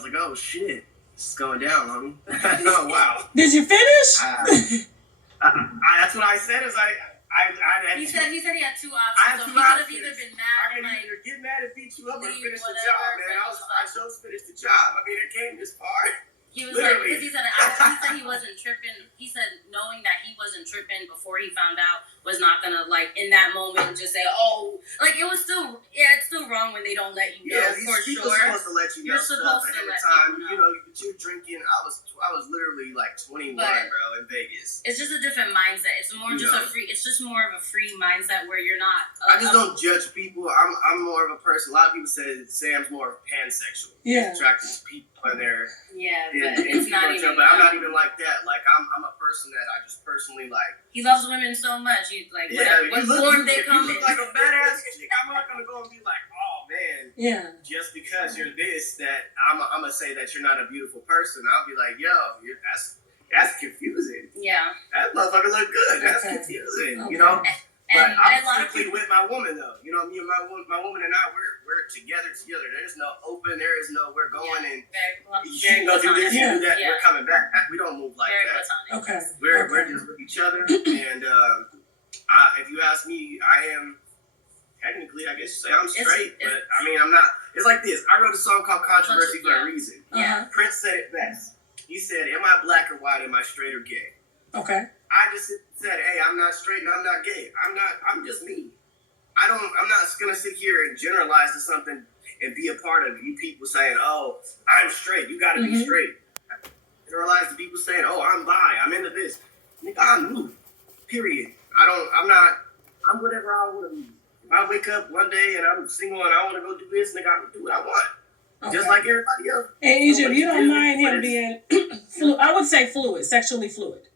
was like, oh shit, this is going down, homie. Oh wow. Did you finish? That's what I said. He said he had two options. I had so two he could have options. either been mad I and could like either get mad and beat you up or leave, finish the whatever, job, man. but I chose to finish the job. I mean, it came this far. he was Literally. like, because he said he wasn't tripping. He said knowing that he wasn't tripping before he found out was not gonna like in that moment just say, oh, like it was still it's still wrong when they don't let you know for people sure. supposed to let you know You're stuff supposed to ahead of let time. people know. You know, but you're drinking. I was literally like 21, bro, in Vegas. It's just a different mindset. It's more just a free. It's just more of a free mindset where you're not. I just don't judge people. I'm more of a person. A lot of people say Sam's more pansexual. Yeah. He's attracted to people when they're but it's not even. But I'm not even like that. Like I'm a person that I just personally like. He loves women so much. You like what form they come in. You look like a badass chick. I'm not gonna go and be like, oh man. Yeah. Just because you're this, that I'm gonna say that you're not a beautiful person. I'll be like, yo, that's confusing. Yeah. That motherfucker look good. That's confusing. Okay. You know. And I'm a lot of strictly people with my woman though. You know, me and my woman and I, we're together. There's no open. There is no we're going and you can't go do this and do that. We're coming back. We don't move like that. Okay. We're just with each other. And if you ask me, I am technically, I guess you say I'm straight, but I mean I'm not. It's like this. I wrote a song called "Controversy" for a reason. Yeah. Prince said it best. He said, "Am I black or white? Am I straight or gay?" Okay. I just said, hey, I'm not straight and I'm not gay. I'm just me. I'm not gonna sit here and generalize to something and be a part of you people saying, oh, I'm straight, you gotta be straight. Generalize to people saying, oh, I'm bi, I'm into this. Nigga, I'm me. Period. I'm whatever I wanna be. If I wake up one day and I'm single and I wanna go do this, nigga, I'm gonna do what I want. Okay. Just like everybody else. And Egypt, you don't mind him being I would say fluid, sexually fluid.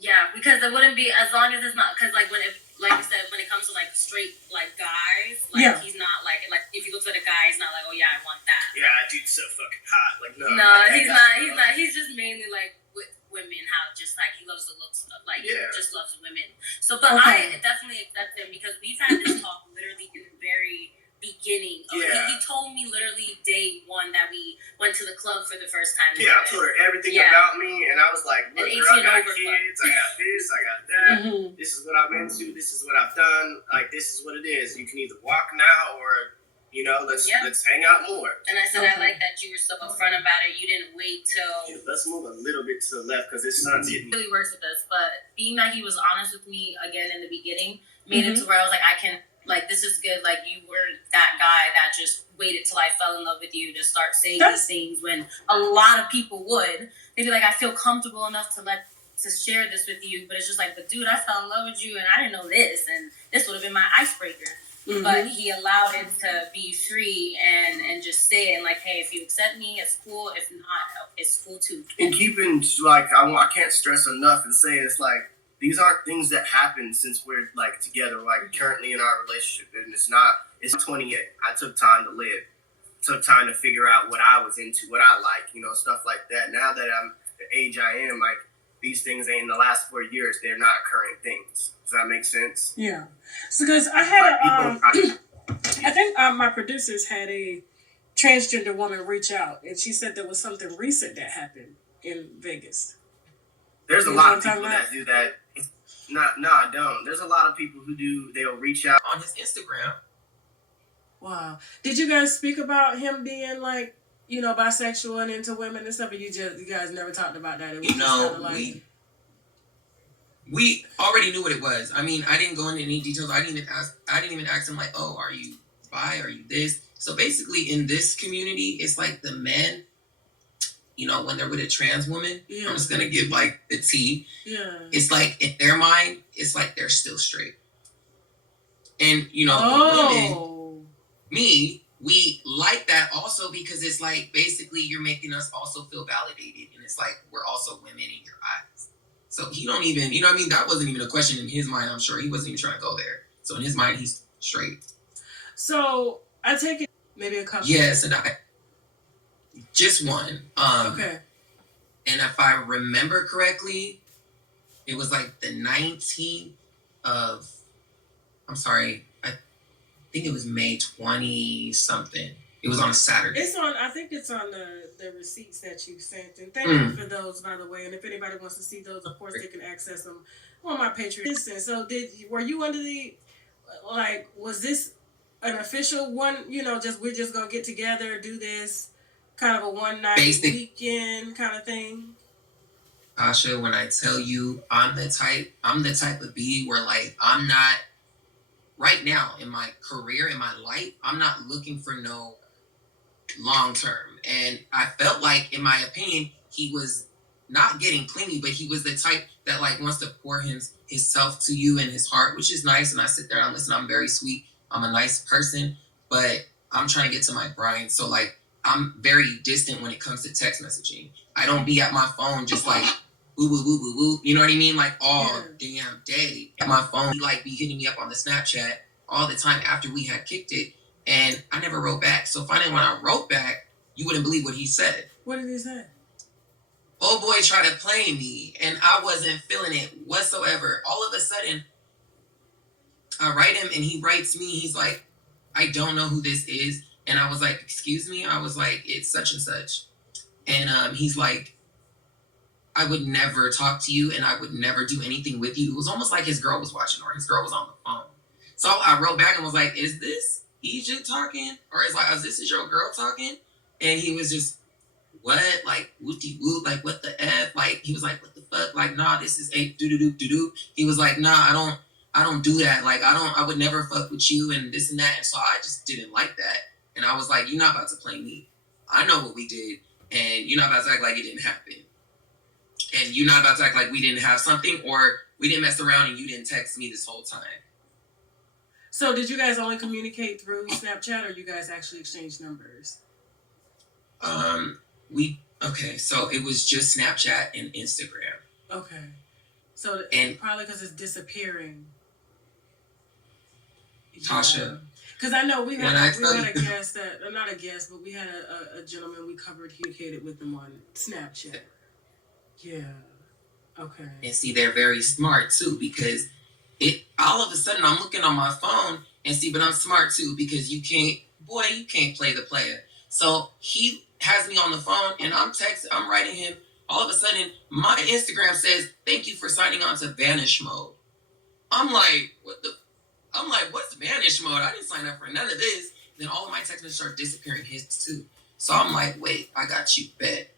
Yeah, because it wouldn't be as long as it's not because like when you said when it comes to like straight like guys he's not like if you look at a guy he's not like oh yeah I want that dude's so fucking hot like no he's not he's just mainly like with women how just like he loves the looks of like he just loves women so but I definitely accept him because we've had this talk literally in the very beginning of he told me literally day one that we went to the club for the first time I told her everything about me and I was like look girl, I got kids I got this I got that this is what I'm into this is what I've done like this is what it is you can either walk now or you know let's hang out more and I said I like that you were so upfront about it you didn't wait till let's move a little bit to the left because this sun's hitting really works with us but being that he was honest with me again in the beginning made it to where I was like I can like, this is good. Like, you were that guy that just waited till I fell in love with you to start saying these things when a lot of people would. They'd be like, I feel comfortable enough to share this with you. But it's just like, but dude, I fell in love with you and I didn't know this. And this would have been my icebreaker. But he allowed it to be free and just say it. And like, hey, if you accept me, it's cool. If not, it's cool too. And keeping, like, I can't stress enough and say it's like, these aren't things that happen since we're like together, like currently in our relationship. And it's 28. I took time to live, took time to figure out what I was into, what I like, you know, stuff like that. Now that I'm the age I am, like these things ain't in the last 4 years. They're not current things. Does that make sense? Yeah. So because I had I think my producers had a transgender woman reach out and she said there was something recent that happened in Vegas. There's a lot of people that do that. No, I don't. There's a lot of people who do. They'll reach out on his Instagram. Wow. Did you guys speak about him being like, you know, bisexual and into women and stuff? Or you guys never talked about that? It was we already knew what it was. I mean, I didn't go into any details. I didn't even ask him like, oh, are you bi? Are you this? So basically, in this community, it's like the men. You know, when they're with a trans woman, I'm just going to give, like, the tea. Yeah. It's like, in their mind, it's like they're still straight. And, you know, the women, we like that also because it's like, basically, you're making us also feel validated. And it's like, we're also women in your eyes. So he don't even, you know what I mean? That wasn't even a question in his mind, I'm sure. He wasn't even trying to go there. So in his mind, he's straight. So, I take it maybe a couple. Yes, and just one. Okay. And if I remember correctly, it was like the 19th of, I'm sorry, I think it was May 20 something. It was on a Saturday. It's on. I think it's on the receipts that you sent. And thank you for those, by the way. And if anybody wants to see those, of course they can access them on my Patreon. So were you under the was this an official one? You know, we're just gonna get together, do this kind of a one night weekend kind of thing. Tasha, when I tell you I'm the type of B where like I'm not right now in my career, in my life, I'm not looking for no long term. And I felt like, in my opinion, he was not getting clingy, but he was the type that like wants to pour himself to you and his heart, which is nice. And I sit there and listen. I'm very sweet. I'm a nice person, but I'm trying to get to my grind. So like I'm very distant when it comes to text messaging. I don't be at my phone just like woo woo woo woo woo. You know what I mean? Like all damn day at my phone. He like be hitting me up on the Snapchat all the time after we had kicked it. And I never wrote back. So finally when I wrote back, you wouldn't believe what he said. What did he say? Old boy tried to play me, and I wasn't feeling it whatsoever. All of a sudden, I write him, and he writes me. He's like, I don't know who this is. And I was like, excuse me? I was like, it's such and such. And he's like, I would never talk to you, and I would never do anything with you. It was almost like his girl was watching, or his girl was on the phone. So I wrote back and was like, is this Egypt talking? Or is this your girl talking? And he was just, what? Like, whoop-de-whoop, like, what the F? Like, he was like, what the fuck? Like, nah, this is a do-do-do-do-do. He was like, nah, I don't do that. Like, I would never fuck with you and this and that. And so I just didn't like that. And I was like, you're not about to play me. I know what we did. And you're not about to act like it didn't happen. And you're not about to act like we didn't have something, or we didn't mess around and you didn't text me this whole time. So did you guys only communicate through Snapchat, or you guys actually exchanged numbers? So it was just Snapchat and Instagram. Okay. So probably because it's disappearing. Tasha. Because I know we had a guest not a guest, but we had a gentleman we communicated with them on Snapchat. Yeah. Okay. And see, they're very smart too, because all of a sudden I'm looking on my phone and see, but I'm smart too, because you can't play the player. So he has me on the phone and I'm writing him. All of a sudden, my Instagram says, thank you for signing on to vanish mode. I'm like, what's vanish mode? I didn't sign up for none of this. Then all of my text messages start disappearing, his too. So I'm like, wait, I got you, bet.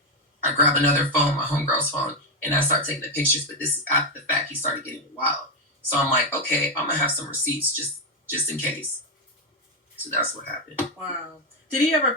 I grab another phone, my homegirl's phone, and I start taking the pictures, but this is after the fact he started getting wild. So I'm like, okay, I'm gonna have some receipts just in case. So that's what happened. Wow. Did he ever